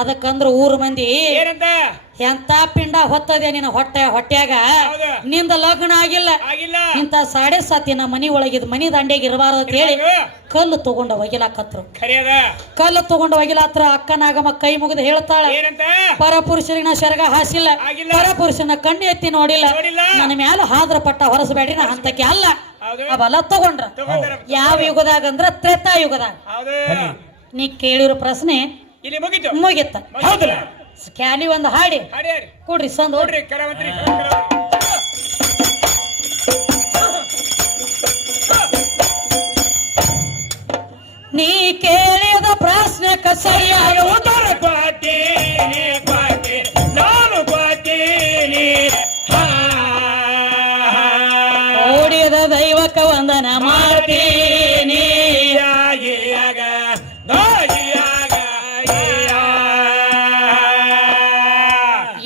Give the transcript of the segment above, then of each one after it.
ಅದಕ್ಕಂದ್ರ ಊರ್ ಮಂದಿ ಏನಂತ ಎಂತ ಪಿಂಡ ಹೊತ್ತದೆ ನಿನ್ನ ಹೊಟ್ಯಾಗ ನಿಂದ ಲಗ್ನ ಆಗಿಲ್ಲ ಇಂತ ಸಾಡೆ ಸಾತಿನ ಮನಿ ಒಳಗಿದ್ ಮನಿ ದಂಡೆಗೆ ಇರಬಾರ್ದು ಅಂತ ಹೇಳಿ ಕಲ್ಲು ತಗೊಂಡ ಒಗಿಲಾಕತ್ರು. ಕಲ್ಲು ತಗೊಂಡ ಒಗಿಲಾತ್ರ ಅಕ್ಕನಾಗಮ್ಮ ಕೈ ಮುಗಿದು ಹೇಳ್ತಾಳ, ಪರಪುರುಷರಿನ ಶರಗ ಹಾಸಿಲ್ಲ, ಪರಪುರುಷನ ಕಣ್ಣು ಎತ್ತಿ ನೋಡಿಲ್ಲ, ನನ್ನ ಮ್ಯಾಲ ಹಾದ್ರ ಪಟ್ಟ ಹೊರಸಬೇಡ್ರಿ ನಾ ಅಂತಕ್ಕೆ ಅಲ್ಲ. ಅವೆಲ್ಲ ತಗೊಂಡ್ರ ಯಾವ ಯುಗದಾಗ ಅಂದ್ರ ತ್ರೇತಾ ಯುಗದಾಗ. ನೀ ಕೇಳಿರೋ ಪ್ರಶ್ನೆ ಮುಗಿತ್ತ. ಕ್ಯಾಲಿ ಒಂದು ಹಾಡಿ ಕೊಡ್ರಿ ಸಂದ್ ನೋಡ್ರಿ. ನೀ ಕೇಳಿದ ಪ್ರಶ್ನೆಕ ಸರಿಯಾದ ಉತ್ತರ ನಾನು ಕೊಟ್ಟೇನಿ. ಓಡಿದ ದೈವಕ ವಂದನ ಮಾಡ್ತೀನಿ.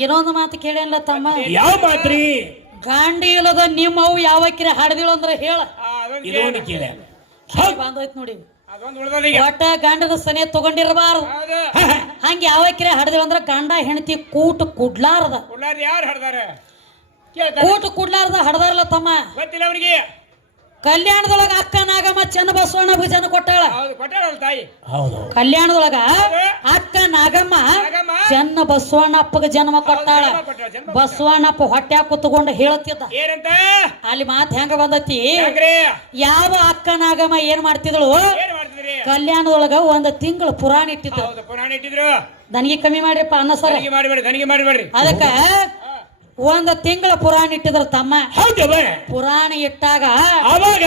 ಇನ್ನೊಂದು ಮಾತು ಕೇಳಿಲ್ಲ ತಮ್ಮ. ಯಾವ ಮಾತ್ರಿ? ಗಾಂಡಿ ಇಲ್ಲದ ನಿಮ್ಮವು ಯಾವಕ್ಕಿರ ಹಾಡದಿಳು ಅಂದ್ರೆ ಹೇಳ. ಬಂದೋಯ್ತು ನೋಡಿ. ಒಟ್ಟ ಗಂಡನ ಸನೆ ತಗೊಂಡಿರಬಾರ್ದು. ಹಂಗ ಯಾವಕ್ಕಿರ ಹಾಡದಿಳು ಅಂದ್ರ ಗಂಡ ಹೆಂಡತಿ ಕೂಟ ಕುಡ್ಲಾರದ. ಯಾರು ಹಾಡ್ದಾರ? ಕೂಟ ಕುಡ್ಲಾರದ ಹಾಡದಾರಲ್ಲ ತಮ್ಮ. ಗೊತ್ತಿಲ್ಲ ಅವ್ರಿಗೆ. ಕಲ್ಯಾಣದೊಳಗ ಅಕ್ಕ ನಾಗಮ್ಮ ಚೆನ್ನ ಬಸವಣ್ಣ ಭುಜನ ಕೊಟ್ಟಾಳ. ಕಲ್ಯಾಣದೊಳಗ ಅಕ್ಕ ನಾಗಮ್ಮ ಚೆನ್ನ ಬಸವಣ್ಣಪ್ಪಗ ಜನ್ಮ ಕೊಟ್ಟಾಳ. ಬಸವಣ್ಣಪ್ಪ ಹೊಟ್ಯಾಗ ಕುತ್ಕೊಂಡು ಹೇಳತ್ತಿದ್ದ. ಅಲ್ಲಿ ಮಾತು ಹೆಂಗ ಬಂದತಿ? ಯಾವ ಅಕ್ಕ ನಾಗಮ್ಮ ಏನ್ ಮಾಡ್ತಿದ್ಳು? ಕಲ್ಯಾಣದೊಳಗ ಒಂದ್ ತಿಂಗಳು ಪುರಾಣ ಇಟ್ಟಿದ್ರು. ದನಿಗೆ ಕಮ್ಮಿ ಮಾಡ್ರಿಪ್ಪ ಅನ್ನ ಸರ. ಅದಕ್ಕ ಒಂದ್ ತಿಂಗಳ ಪುರಾಣ ಇಟ್ಟಿದ್ರ ತಮ್ಮ. ಪುರಾಣ ಇಟ್ಟಾಗ ಅವಾಗ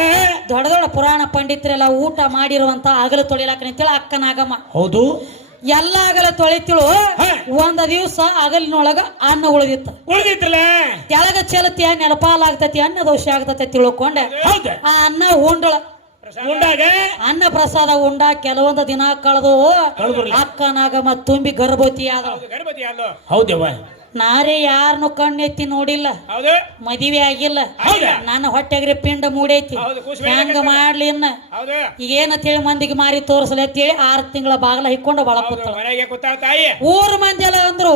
ದೊಡ್ಡ ದೊಡ್ಡ ಪುರಾಣ ಪಂಡಿತರೆಲ್ಲ ಊಟ ಮಾಡಿರುವಂತ ಅಗಲ ತೊಳಿಲಾಕ ನಿಂತೇಳ ಅಕ್ಕನಾಗಮ್ಮ. ಹೌದು, ಎಲ್ಲ ಅಗಲ ತೊಳಿತಿಳು. ಒಂದ ದಿವ್ಸ ಅಗಲಿನೊಳಗ ಅನ್ನ ಉಳಿದಿತ್ತಲ್ಲ. ತೆಳಗ ಚೆಲತಿ ನೆಲಪಾಲಾಗ್ತತಿ, ಅನ್ನ ದೋಷ ಆಗ್ತತಿ ತಿಳ್ಕೊಂಡ ಆ ಅನ್ನ ಉಂಡಳ. ಅನ್ನ ಪ್ರಸಾದ ಉಂಡ ಕೆಲವೊಂದು ದಿನ ಕಳೆದು ಅಕ್ಕನಾಗಮ್ಮ ತುಂಬಿ ಗರ್ಭವತಿ ಆದ. ಹೌದವ. ನಾರೇ ಯಾರನ್ನು ಕಣ್ಣೆತ್ತಿ ನೋಡಿಲ್ಲ, ಮದುವೆ ಆಗಿಲ್ಲ, ನನ್ನ ಹೊಟ್ಟೆಗ್ರೆ ಪಿಂಡ ಮೂಡೈತಿ, ಹೆಂಗ ಮಾಡ್ಲಿ ಇನ್ನ ಏನಂತ ಹೇಳಿ ಮಂದಿಗೆ ಮಾರಿ ತೋರ್ಸಲಿ ಅಂತ ಹೇಳಿ 6 ತಿಂಗಳ ಬಾಗಲ ಹಿಕ್ಕೊಂಡು ಬಾಳ ಊರ್ ಮಂದಿ ಎಲ್ಲ ಅಂದ್ರು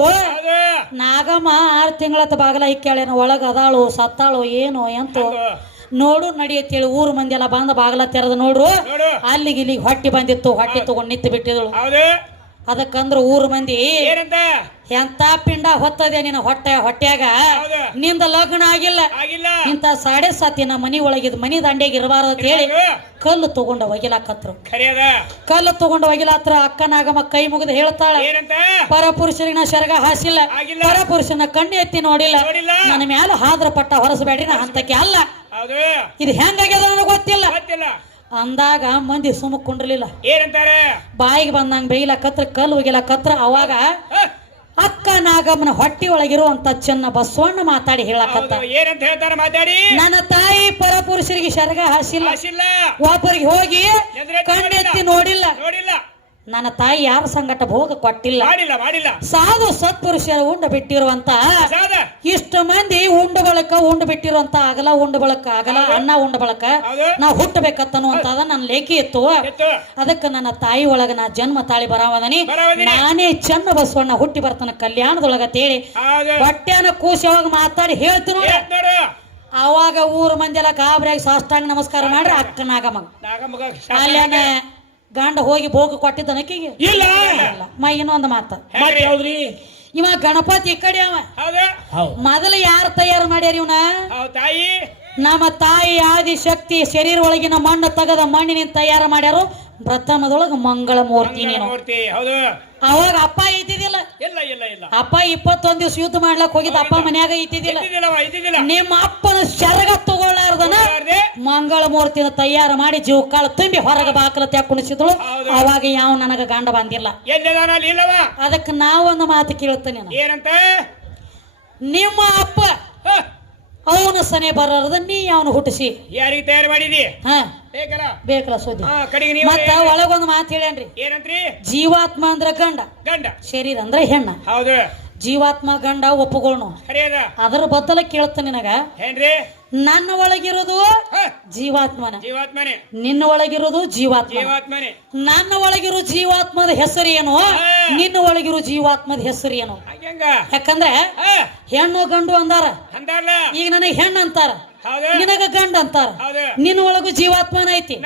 ನಾಗಮ್ಮ 6 ತಿಂಗಳತ್ತ ಬಾಗಲ ಹಿಕ್ಕಾಳೇನ, ಒಳಗ ಅದಾಳು ಸತ್ತಾಳು ಏನೋ ಎಂತೋ ನೋಡು ನಡಿಯತ್ತೇಳಿ ಊರ್ ಮಂದಿ ಎಲ್ಲ ಬಂದ ಬಾಗಲ ತೆರೆದು ನೋಡ್ರು. ಅಲ್ಲಿಗೆ ಇಲ್ಲಿಗೆ ಹೊಟ್ಟಿ ಬಂದಿತ್ತು. ಹೊಟ್ಟಿ ತಗೊಂಡ್ ನಿಂತು ಬಿಟ್ಟಿದಳು. ಅದಕ್ಕಂದ್ರ ಊರ್ ಮಂದಿ ಎಂತ ಪಿಂಡ ಹೊತ್ತದೆ ನಿನ್ನ ಹೊಟ್ಯಾಗ ನಿಂದ ಲಗ್ನ ಆಗಿಲ್ಲ ಇಂತ ಸಾಡೆ ಸಾತಿನ ಮನಿ ಒಳಗಿದ್ ಮನಿ ದಂಡೆಗೆ ಇರಬಾರ್ದು ಅಂತ ಹೇಳಿ ಕಲ್ಲು ತಗೊಂಡ ಒಗಿಲಾಕತ್ರು. ಕಲ್ಲು ತಗೊಂಡ ಒಗಿಲಾತ್ರ ಅಕ್ಕನಾಗಮ್ಮ ಕೈ ಮುಗಿದು ಹೇಳ್ತಾಳ, ಪರಪುರುಷರಿನ ಶರಗ ಹಾಸಿಲ್ಲ, ಪರಪುರುಷನ ಕಣ್ಣು ಎತ್ತಿ ನೋಡಿಲ್ಲ, ನನ್ನ ಮ್ಯಾಲ ಹಾದ್ರ ಪಟ್ಟ ಹೊರಸಬೇಡ್ರಿ ನಾ ಅಂತಕ್ಕೆ ಅಲ್ಲ. ಇದು ಹೆಂಗಾಗ್ಯದ ನನಗೆ ಗೊತ್ತಿಲ್ಲ ಅಂದಾಗ ಮಂದಿ ಸುಮ್ಮ ಕುಂಡ್ರಲಿಲ್ಲ. ಏನಂತಾರೆ? ಬಾಯಿಗೆ ಬಂದಂಗ ಬೇಯ್ಲಕತ್ರ ಕಲ್ಲು ಒಗಿಲಕತ್ರ. ಅವಾಗ ಅಕ್ಕ ನಾಗಮ್ಮನ ಹೊಟ್ಟಿ ಒಳಗಿರುವಂತ ಚೆನ್ನ ಬಸವಣ್ಣ ಮಾತಾಡಿ ಹೇಳಕತ್ತ. ಏನಂತ ಹೇಳ್ತಾರ? ಮಾತಾಡಿ. ನನ್ನ ತಾಯಿ ಪರಪುರುಷರಿಗೆ ಶರಗ ಹಾಸಿಲ್ಲ, ಒಬ್ಬರಿಗೆ ಹೋಗಿ ಕಣ್ಣೆತ್ತಿ ನೋಡಿಲ್ಲ, ನನ್ನ ತಾಯಿ ಯಾರ ಸಂಗಟ ಭೋಗ ಕೊಟ್ಟಿಲ್ಲ, ಸಾಧು ಸತ್ಪುರುಷರ ಉಂಡ ಬಿಟ್ಟಿರುವಂತ ಇಷ್ಟು ಮಂದಿ ಉಂಡ ಬಳಕ ಉಂಡ ಬಿಟ್ಟಿರುವಂತ ಅಗಲ ಉಂಡ ಬಳಕ ಅಗಲ ಅನ್ನ ಉಂಡ ಬಳಕ ನಾ ಹುಟ್ಟಬೇಕತ್ತನ್ನುವಂತದ ನನ್ನ ಲೇಖಿ ಇತ್ತು. ಅದಕ್ಕೆ ನನ್ನ ತಾಯಿ ಒಳಗ ನಾ ಜನ್ಮ ತಾಳಿ ಬರಾವದನಿ, ನಾನೇ ಚೆನ್ನ ಬಸವಣ್ಣ ಹುಟ್ಟಿ ಬರ್ತಾನ ಕಲ್ಯಾಣದೊಳಗ ತೇಳಿ ಹೊಟ್ಟೆನ ಕೂಸಿ ಅವಾಗ ಮಾತಾಡಿ ಹೇಳ್ತೀನಿ. ಅವಾಗ ಊರ್ ಮಂದಿ ಎಲ್ಲ ಗಾಬರಿಯಾಗಿ ಸಾಷ್ಟಾಂಗ ನಮಸ್ಕಾರ ಮಾಡ್ರಿ ಅಕ್ಕನಾಗಮ್ಮ. ಅಲ್ಲೇನ ಗಂಡ ಹೋಗಿ ಭೋಗ ಕೊಟ್ಟಿದ್ದನಕ್ಕಿಗೆ ಇಲ್ಲ. ಇನ್ನೊಂದು ಮಾತ, ಇವ ಗಣಪತಿ ಈ ಕಡೆ ಅವ ಮೊದಲ ಯಾರು ತಯಾರು ಮಾಡ್ಯಾರ ಇವನ? ತಾಯಿ. ನಮ್ಮ ತಾಯಿ ಆದಿಶಕ್ತಿ ಶರೀರ ಒಳಗಿನ ಮಣ್ಣು ತಗದ ಮಣ್ಣಿನಿಂದ ತಯಾರು ಮಾಡ್ಯಾರು. ಪ್ರಥಮದೊಳಗ ಮಂಗಳ ಮೂರ್ತಿ ನೀನು. ಅವಾಗ ಅಪ್ಪ ಇದ್ದಿದ್ದಿಲ್ಲ. ಅಪ್ಪ 21 ದಿವಸ ಯುದ್ಧ ಮಾಡ್ಲಕ್ ಹೋಗಿದ್ದ. ಅಪ್ಪ ಮನ್ಯಾಗ ಇದ್ದಿದ್ದಿಲ್ಲ. ನಿಮ್ಮ ಅಪ್ಪನ ಶರಗ ತಗೊಳ್ಳಾರ್ದನ ಮಂಗಳ ಮೂರ್ತಿನ ತಯಾರು ಮಾಡಿ ಜೀವಕಾಳ ತುಂಬಿ ಹೊರಗ ಬಾಕಲತ್ಯಾಗ ಕುಣಿಸಿದಳು. ಅವಾಗ ಯಾವ ನನಗ ಗಂಡ ಬಂದಿಲ್ಲ. ಅದಕ್ಕೆ ನಾವೊಂದು ಮಾತು ಕೇಳ್ತೇನೆ, ಏನಂತ? ನಿಮ್ಮ ಅಪ್ಪ ಅವನ ಸನೆ ಬರದ ನೀ ಅವನು ಹುಟ್ಟಿಸಿ ಯಾರಿಗೆ ತಯಾರು ಮಾಡಿದಿ? ಬೇಕಲ್ಲ ಸುದ್ದಿ. ಮತ್ತ ಒಳಗೊಂದು ಮಾತು ಹೇಳೇನ್ರಿ, ಏನಂತ್ರಿ? ಜೀವಾತ್ಮ ಅಂದ್ರ ಗಂಡ, ಶರೀರ ಅಂದ್ರ ಹೆಣ್ಣ. ಹೌದು. ಜೀವಾತ್ಮ ಗಂಡ ಒಪ್ಪುಗೋಣ. ಅದರ ಬದಲ ಕೇಳ್ತ ನಿನಗ, ನನ್ನ ಒಳಗಿರೋದು ಜೀವಾತ್ಮನ, ಜೀವಾತ್ಮನೆ, ನಿನ್ನ ಒಳಗಿರೋದು ಜೀವಾತ್ಮ. ಜೀವಾತ್ಮನೆ. ನನ್ನ ಒಳಗಿರೋ ಜೀವಾತ್ಮದ ಹೆಸರು ಏನು, ನಿನ್ನ ಒಳಗಿರೋ ಜೀವಾತ್ಮದ ಹೆಸರು ಏನು? ಯಾಕಂದ್ರೆ ಹೆಣ್ಣು ಗಂಡು ಅಂದಾರ, ಈಗ ನನಗೆ ಹೆಣ್ಣು ಅಂತಾರ, ನಿನಗ ಗಂಡ ಅಂತಾರ. ನಿನ್ನ ಒಳಗು ಜೀವಾತ್ಮನ ಐತಿ.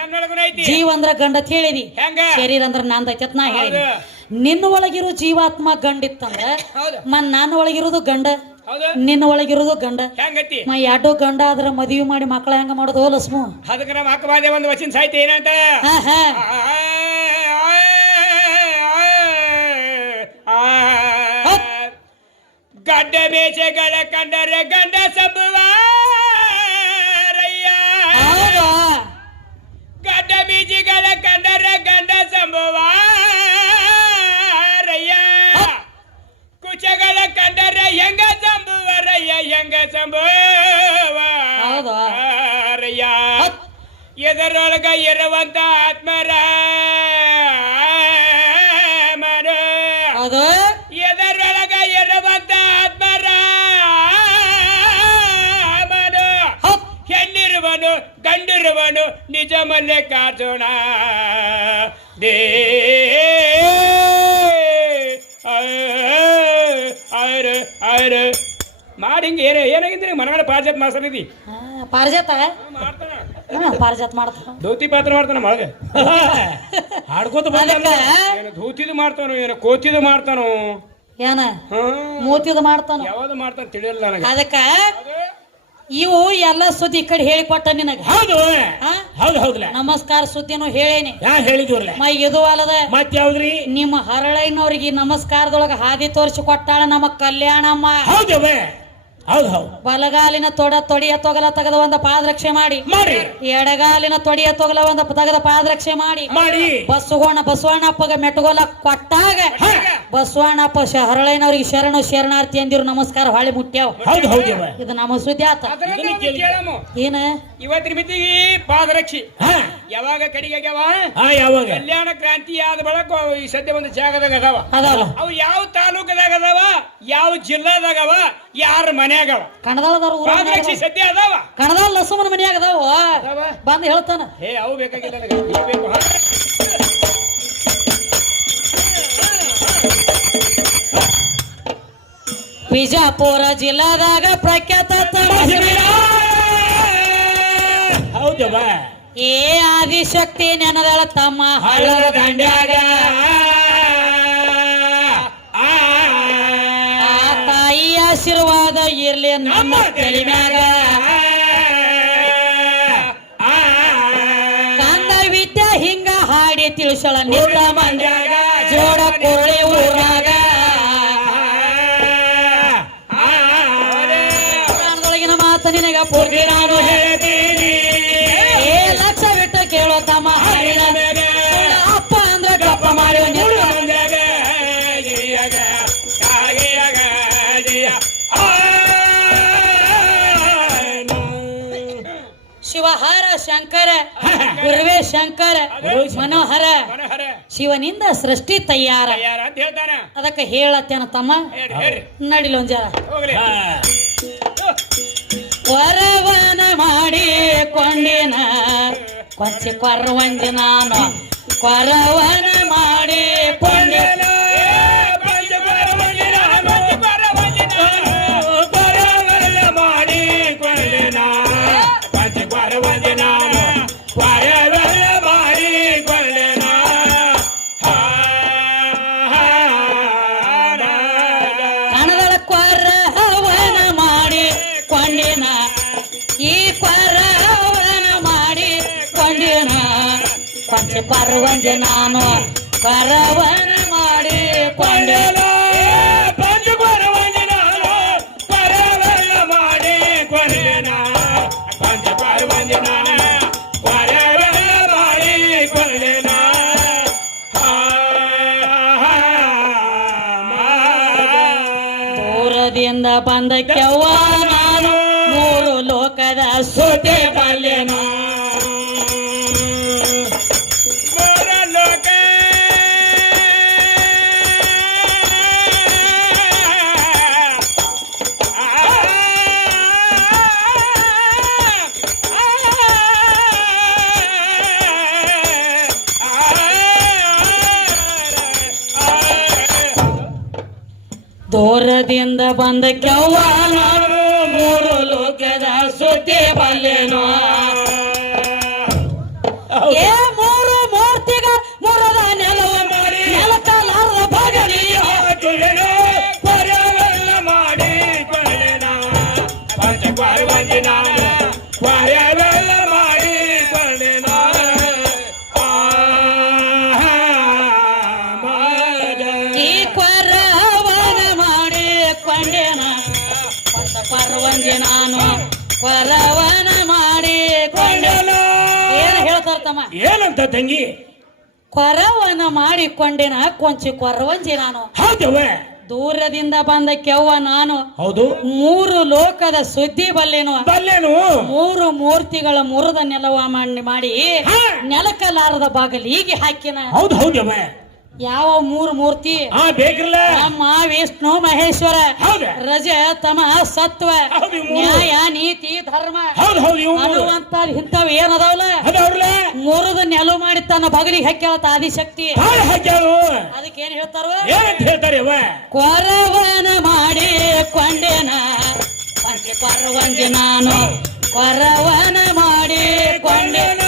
ಜೀವ ಅಂದ್ರ ಗಂಡ ಅಂತ ಹೇಳಿದಿ, ಶರೀರ ಅಂದ್ರ ನಂದೈತಿ ಅಂತ ನಾ ಹೇಳಿದಿ. ನಿನ್ನ ಒಳಗಿರೋ ಜೀವಾತ್ಮ ಗಂಡಿತ್ತಂದ್ರ ನನ್ನ ಒಳಗಿರೋದು ಗಂಡ, ನಿನ್ನ ಒಳಗಿರೋದು ಗಂಡ. ಎರಡು ಗಂಡ ಆದ್ರ ಮದುವೆ ಮಾಡಿ ಮಕ್ಕಳ ಹೆಂಗ ಮಾಡೋದು ಲಸ್ಮು? ಅದಕ್ಕೆ ನಮ್ಮ ಅಕ್ಕ ಬಾದೆ ಒಂದು ವಚನ ಸಾಯ್ತಿ ಏನಂತ, ಗಡ್ಡ ಬೇಚಗಳ ಕಂಡರೆ ಗಂಡ ಸಂಭುವಾರಯ್ಯ, ಗಡ್ಡ ಬೀಜಿಗಳ ಕಂಡರೆ ಗಂಡ ಸಂಭುವಾರಯ್ಯ, ಕುಚಗಳ ಕಂಡರೆ ಹೆಂಗ ಸಂಭುವರಯ್ಯ, ಹೆಂಗ ಸಂಭುವರಯ್ಯ. ಎದರೊಳಗ ಇರುವಂತ ಆತ್ಮರ ಎದರೊಳಗ ಇರುವಂತ ಆತ್ಮರ ಹೆಣ್ಣಿರುವನು ಗಂಡಿರುವನು ನಿಜ ಮಲ್ಲಿಕಾರ್ಜುನ ದೇ ಮಾಡಿ ಹಿಂಗೆ ಏನಾಗಿದ್ರಿ ಮನಗಡೆ ಪಾರಿಜಾತ ಮಾಸ್ತರಿದಿ ಪಾರಿಜಾತ ಮಾಡ್ತಾನ ಪಾರಿಜಾತ ಮಾಡ್ತಾನ ಧೋತಿ ಪಾತ್ರ ಮಾಡ್ತಾನ ಮಳಗ ಹಾಡ್ಕೋತ ಬಂದ ಧೋತಿದು ಮಾಡ್ತಾನು ಏನ ಕೋತಿದು ಮಾಡ್ತಾನು ಏನ ಮೂತಿದು ಮಾಡ್ತಾನ ಯಾವ್ದು ಮಾಡ್ತಾನ ತಿಳಿಯಲ್ಲ ನನಗೆ. ಅದಕ್ಕ ಇವು ಎಲ್ಲ ಸುದ್ದಿ ಈ ಕಡೆ ಹೇಳಿಕೊಟ್ಟ ನಿನಗ. ಹೌದು ಹೌದು ಹೌದಲ್ಲ, ನಮಸ್ಕಾರ ಸುದ್ದಿನೂ ಹೇಳೇನಿ. ಹೇಳಿದ್ರಲ್ಲ ಇದು ಅಲ್ಲದ ಮತ್ ಯಾವ್ದ್ರಿ? ನಿಮ್ಮ ಹರಳೈನವ್ರಿಗೆ ನಮಸ್ಕಾರದೊಳಗ ಹಾದಿ ತೋರಿಸಿ ಕೊಟ್ಟಾಳ ನಮ್ಮ ಕಲ್ಯಾಣಮ್ಮ. ಹೌದವೇ, ಹೌದು ಹೌದು. ಬಲಗಾಲಿನ ತೊಡೆಯ ತೊಗಲ ತೆಗೆದ ಒಂದು ಪಾದರಕ್ಷೆ ಮಾಡಿ, ಎಡಗಾಲಿನ ತೊಡೆಯ ತೊಗಲ ಒಂದು ತೆಗೆದ ಪಾದರಕ್ಷೆ ಮಾಡಿ ಬಸವಣ್ಣಪ್ಪಗ ಮೆಟ್ಗೋಲ ಕೊಟ್ಟಾಗ ಬಸವಣ್ಣಪ್ಪ ಹರಳೈನವ್ರಿಗೆ ಶರಣು ಶರಣಾರ್ಥಿ ಅಂದಿರು ನಮಸ್ಕಾರ ಹೊಳಿ ಮುಟ್ಟ್ಯಾವ. ಇದು ನಮ್ಮ ಸುದ್ದಿ ಆತ. ಏನ ಇವತ್ತಿನ ಮಿತಿಗೆ ಪಾದರಕ್ಷಿ ಯಾವಾಗ ಕಡಿಗೆ ಯಾವಾಗ ಕಲ್ಯಾಣ ಕ್ರಾಂತಿ ಆದ ಬಳಕ ಈ ಸದ್ಯ ಒಂದು ಜಾಗದಾಗ ಅದಾವ. ಅವು ಯಾವ ತಾಲೂಕದಾಗ ಅದಾವ, ಯಾವ ಜಿಲ್ಲಾದಾಗ ಅವ, ಯಾರ ಮನ್ಯಾಗ ಪಾದರಕ್ಷಿ ಸದ್ಯ ಅದಾವ. ಕಣದಾಳ ಲಸುಮನ ಮನ್ಯಾಗ ಅದಾವ ಬಂದು ಹೇಳ್ತಾನ. ಅವು ಬೇಕಾಗಿಲ್ಲ ನನಗೆ, ಇವು ಬೇಕು. ಬಿಜಾಪುರ ಜಿಲ್ಲಾದಾಗ ಪ್ರಖ್ಯಾತ ಹೌದವ ಏ ಆದಿಶಕ್ತಿ ನೆನದಳ ತಮ್ಮ ಹಳ್ಳದ ದಂಡ್ಯಾಗ, ಆ ತಾಯಿ ಆಶೀರ್ವಾದ ಇರ್ಲಿ ನಮ್ಮ ತಲೆ ಮ್ಯಾಗ, ಕಂದ ವಿದ್ಯೆ ಹಿಂಗ ಹಾಡಿ ತಿಳಿಸಳ ನಿಂತ ಮಂಡ್ಯಾಗ, ಜೋಡ ಕುರುಳಿ ಊರಾಗ ನಿನಗ ಪೂರ್ತಿ ನಾನು ಹೇಳ್ತೀನಿ. ಲಕ್ಷ ಬಿಟ್ಟು ಕೇಳೋ ತಮ್ಮ ಅಪ್ಪ ಅಂದ್ರೆ ಗಪ್ಪ ಮಾಡಿ ಶಿವಹಾರ ಶಂಕರ ಗುರುವೇ ಶಂಕರ ಮನೋಹರ ಶಿವನಿಂದ ಸೃಷ್ಟಿ ತಯಾರ ಅಂತ ಹೇಳ್ತಾನ. ಅದಕ್ಕೆ ಹೇಳತ್ತೇನ ತಮ್ಮ ನಡಿಲೊಂಜಾರ ವರವನ ಮಾಡಿ ಕೊಂಡಿನ ಕೊಂಚಿ ಕೊರವಂಜಿ ನಾನು ಕೊರವನ ಮಾಡಿ ಕೊಂಡಿನ ಕಣದಳ ಕೊರವನ ಮಾಡಿ ಕೊಂಡಿನ ಈ ಕೊರವನ ಮಾಡಿ ಕೊಂಡಿನ ಕೊಂಚ ಕೊರವಂಜ ನಾನು ಕೊರವನ ಮಾಡಿ ಕೊಂಡಿನ ದೂರದಿಂದ ಬಂದ ಕೆವ್ವ ನಾನು ಮೂರು ಲೋಕದ ಸುದ್ದಿ ಬಲ್ಲೆನು. ದೂರದಿಂದ ಬಂದ ಕೆವ್ವ ನಾನು ಮೂರು ಲೋಕದ ಸುದ್ದಿ ಬಲ್ಲೆನೋ ಏ ಮೂರು ಮೂರ್ತಿಗ ಮುರದ ನೆಲವ ಮಾಡಿ ನೆಲಕಲಾರದ ಬಗಲಿಯ ಪರ್ಯಾವೆಲ್ಲ ಮಾಡಿ ಪಂಚಪಾರ್ವಂಜಿ ನಾನು ಪರ್ಯಾವೆಲ್ಲ ಮಾಡಿ ಈ ಕೊರವನ ಮಾಡಿ ಕೊಂಡೆನ ಪರ್ವಂಜಿ ನಾನು ಕೊರವನ ಮಾಡಿ ಕೊಂಡೆನ ಏನ್ ಹೇಳ್ತಾರ ತಮ್ಮ ಏನಂತ ತಂಗಿ ಕೊರವನ ಮಾಡಿಕೊಂಡೆನ ಕೊಂಚ ಕೊರವಂಜಿ ನಾನು ಹೌದವ ದೂರದಿಂದ ಬಂದ ಕೆವ್ವ ನಾನು ಹೌದು ಮೂರು ಲೋಕದ ಸುದ್ದಿ ಬಲ್ಲೆನು ಬಲ್ಲೇನು ಮೂರು ಮೂರ್ತಿಗಳ ಮುರದ ನೆಲವ ಮಾಡಿ ನೆಲಕಲಾರದ ಬಾಗಲಿಗೆ ಹಾಕಿನ ಹೌದು ಹೌದವ ಯಾವ ಮೂರು ಮೂರ್ತಿ ಬೇಕ್ರಲ್ಲ ನಮ್ಮ ವಿಷ್ಣು ಮಹೇಶ್ವರ ಹೌದ ರಜ ತಮ ಸತ್ವ ಹೌದು ಇವು ಮೂರು. ನ್ಯಾಯ ನೀತಿ ಧರ್ಮ ಹೌದು ಹೌದು ಇವು ಮೂರು. ಅನ್ನುವಂತ ಇಂಥವ್ ಏನದಾವಲ್ಲ ಅದವ್ರಲ್ಲ ಮುರದ ನೆಲು ಮಾಡಿ ತನ್ನ ಬಗಲಿಗೆ ಹಾಕ್ಯಾವತ್ತ ಆದಿಶಕ್ತಿ ಹಾಳು ಹಾಕ್ಯಾಳು ಅದಕ್ಕೆ ಏನ್ ಹೇಳ್ತಾರ ಏನಂತ ಹೇಳ್ತಾರೆ ಅವ ಕೊರವನ ಮಾಡಿ ಕೊಂಡೆನ ಪಂಚ ಕೊರವಂಜಿ ನಾನು ಕೊರವನ ಮಾಡಿ ಕೊಂಡೆನ